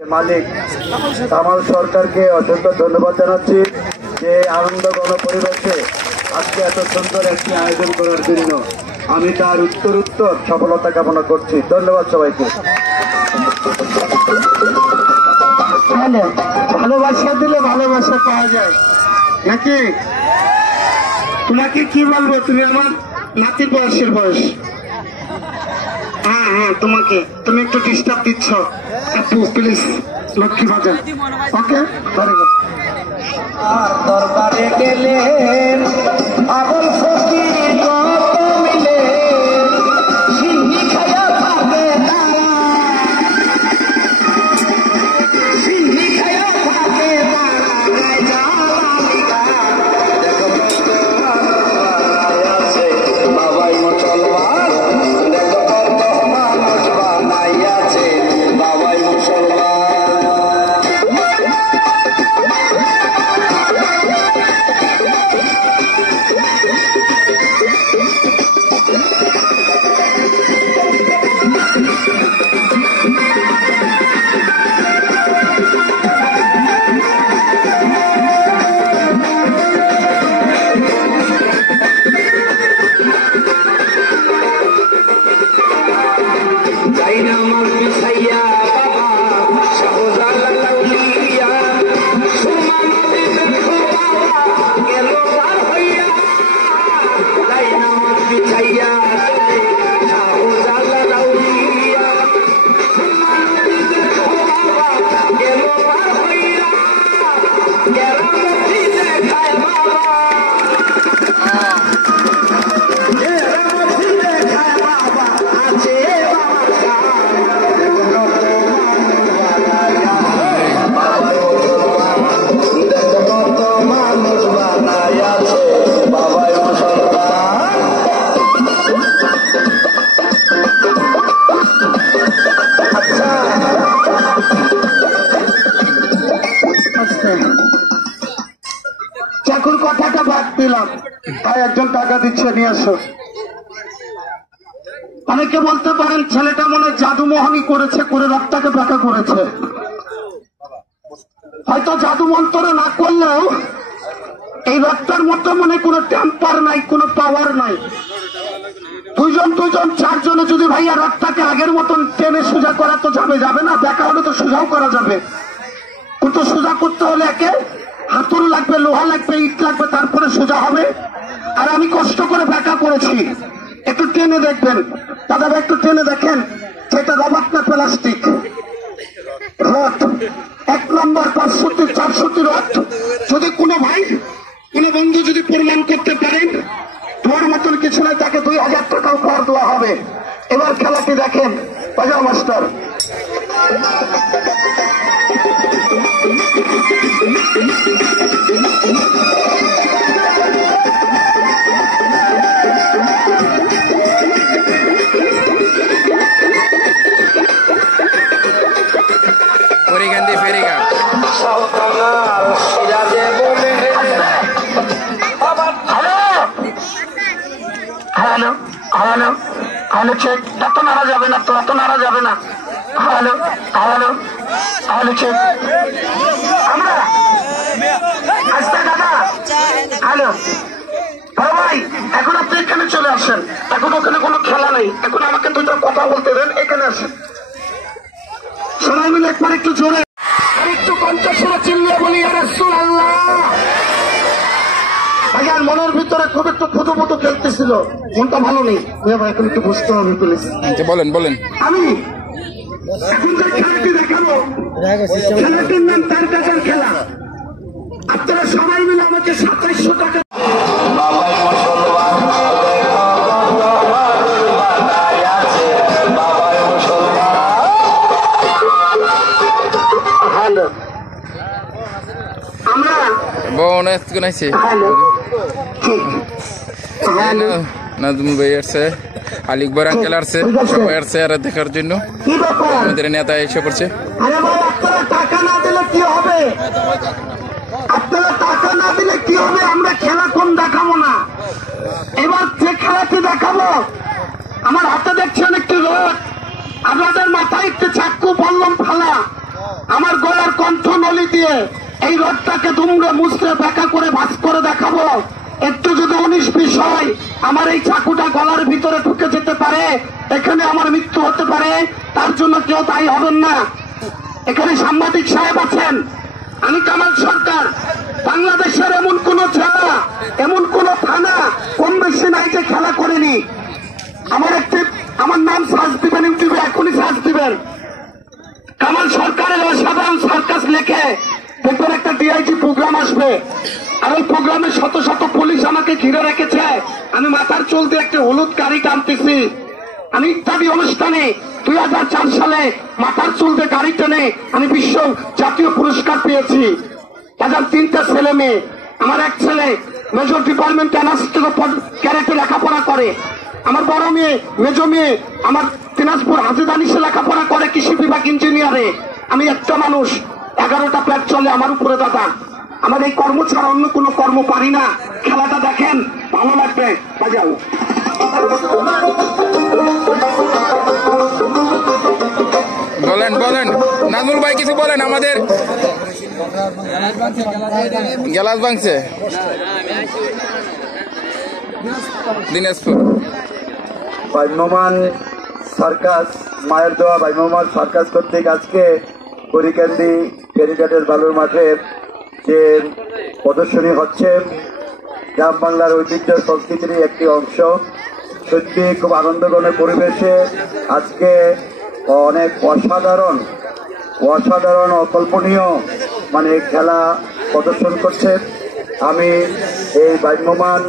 মালিক কামাল সরকারকে অসংখ্য ধন্যবাদ জানাচ্ছি যে আনন্দ গণপরিবেশে আজকে এত সুন্দর একটি আয়োজন করার জন্য। আমি তার উত্তর সফলতা কামনা করছি। ধন্যবাদ সবাইকে। ভালোবাসা দিলে ভালোবাসা পাওয়া যায় নাকি? তোমাকে কি বলবো, তুমি আমার নাতির বয়সের বয়স। হ্যাঁ তোমাকে তুমি একটু ডিস্টার্ব দিচ্ছ আপু, প্লিজ লক্ষ্মী বাজার। ওকে, দরবারে গেলে পাগল ফকির কত মিলে সিন্নি খায়া থাকে তারা, সিন্নি খায়া থাকে তারা আছে বাবাই মুসলমান, দেখো কত মানুষ বানাইয়াছে বাবাই মুসলমান। চাকুর কথাটা ভাগ দিলাম, তাই একজন টাকা দিচ্ছে, নিয়ে আসো। অনেকে বলতে পারেন ছেলেটা মনে জাদু মোহনী করেছে, করে রক্তটাকে ব্যাখ্যা করেছে। হয়তো জাদু মন্ত্রে না করলেও এই রক্তের মধ্যে মনে কোনো টেম্পার নাই, কোনো পাওয়ার নাই। দুইজন চারজনে যদি ভাইয়া রথটাকে আগের মতন টেনে সোজা করা তো যাবে না, দেখা হলে তো সোজাও করা যাবে, কিন্তু সোজা করতে হলে একে হাতুড়ি লাগবে, লোহা লাগবে, ইট লাগবে, তারপরে সোজা হবে। আর আমি কষ্ট করে ব্যাখ্যা করেছি, একটু টেনে দেখবেন দাদা, একটু টেনে দেখেন যেটা রবার্ট না প্লাস্টিক রথ, 1 নম্বর 500-400 রথ। যদি কোনো ভাই কোনো বন্ধু যদি প্রমাণ করতে পারেন তোর মতন কিছু নয়, তাকে 2000 টাকা উপহার দেওয়া হবে। এবার খেলাটি দেখেন, বাজাও মাস্টার। হ্যালো চেক, এত নাড়া যাবে না তো, এত নাড়া যাবে না। হ্যালো চেক, আমরা আস্তে দাদা। হ্যালো ভাই, এখন আপনি এখানে চলে আসেন, এখন ওখানে কোনো খেলা নেই, এখন আমাকে দুটো কথা বলতে দেন, এখানে আসেন সবাই মিলে একবার একটু জোরে একটু কণ্ঠস্বরে চিল্লিয়ে বলি ইয়া রাসূলুল্লাহ। ভাইয়ার মনের ভিতরে খুব একটু ফুটো খেলতেছিল, মনটা ভালো নেই ভাই, এখন একটু বুঝতে হবে প্লিজ। বলেন। আমি এখন যে খেলাটি দেখাবো, খেলাটির নাম 4 টাকার খেলা। আপনারা সবাই মিলে আমাকে 2700 টাকা নাজমুল ভাই আসছে, আলিকবর আঙ্কেল আসছে, সবাই আসছে আর দেখার জন্য। আমাদের নেতা এসে পড়ছে। টাকা না দিলে কি হবে? আপনারা টাকা না দিলে কি হবে? আমরা খেলা কোন দেখাবো না, এবার যে খেলাটি দেখাবো, আমার হাতে দেখছেন একটি রোড, আপনাদের মাথায় একটি চাক্কু বললাম ফালা, দিয়ে এই রথটাকে দুমড়ে মুচড়ে ব্যাকা করে ভাঁজ করে দেখাবো। একটু যদি 19-20 হয়, আমার এই চাকুটা গলার ভিতরে ঢুকে যেতে পারে, এখানে আমার মৃত্যু হতে পারে, তার জন্য কেউ দায়ী হবেন না। এখানে সাংবাদিক সাহেব আছেন, আমি কামাল সরকার। বাংলাদেশের এমন কোন জেলা, এমন কোন থানা কম বেশি নাই যে খেলা করেনি। আমার নাম সার্চ দিবেন ইউটিউবে, এখনই সার্চ দিবেন কামাল সরকারের অসাধারণ সার্কাস লেখে দেখবেন একটা ডিআইজি প্রোগ্রাম আসবে, আর ওই প্রোগ্রামে শত শত পুলিশ আমাকে ঘিরে রেখেছে। আমি মাথার চুল দিয়ে একটা হলুদ গাড়ি টানতেছি। আমি ইত্যাদি অনুষ্ঠানে 2004 সালে মাথার চুল দিয়ে গাড়ি টেনে আমি বিশ্ব জাতীয় পুরস্কার পেয়েছি। তাদের 3টা ছেলে মেয়ে, আমার এক ছেলে মেজর ডিপার্টমেন্ট ক্যারেটে লেখাপড়া করে, আমার বড় মেয়ে মেজো মেয়ে আমার দিনাজপুর হাজিদানিসে লেখাপড়া করে কৃষি বিভাগ ইঞ্জিনিয়ারে। আমি একটা মানুষ, 11টা প্লেট চলে আমার উপরে দাদা। আমার এই কর্ম ছাড়া অন্য কোনো কর্ম পারি না। খেলাটা দেখেন, ভালো লাগবে, বাজাও। বলেন বলেন নাজমুল ভাই, কিছু বলেন। আমাদের গ্লাস ভাঙছে দিনাজপুর। ভ্রাম্যমাণ সার্কাস, মায়ের দেওয়া ভ্রাম্যমাণ সার্কাস কর্তৃক আজকে করিকান্দি ফেরিঘাটের বালুর মাঠের যে প্রদর্শনী হচ্ছে, গ্রাম বাংলার ঐতিহ্য সংস্কৃতির একটি অংশ। সত্যি খুব আনন্দঘন পরিবেশে আজকে অনেক অসাধারণ অকল্পনীয় মানে খেলা প্রদর্শন করছে। আমি এই ভ্রাম্যমাণ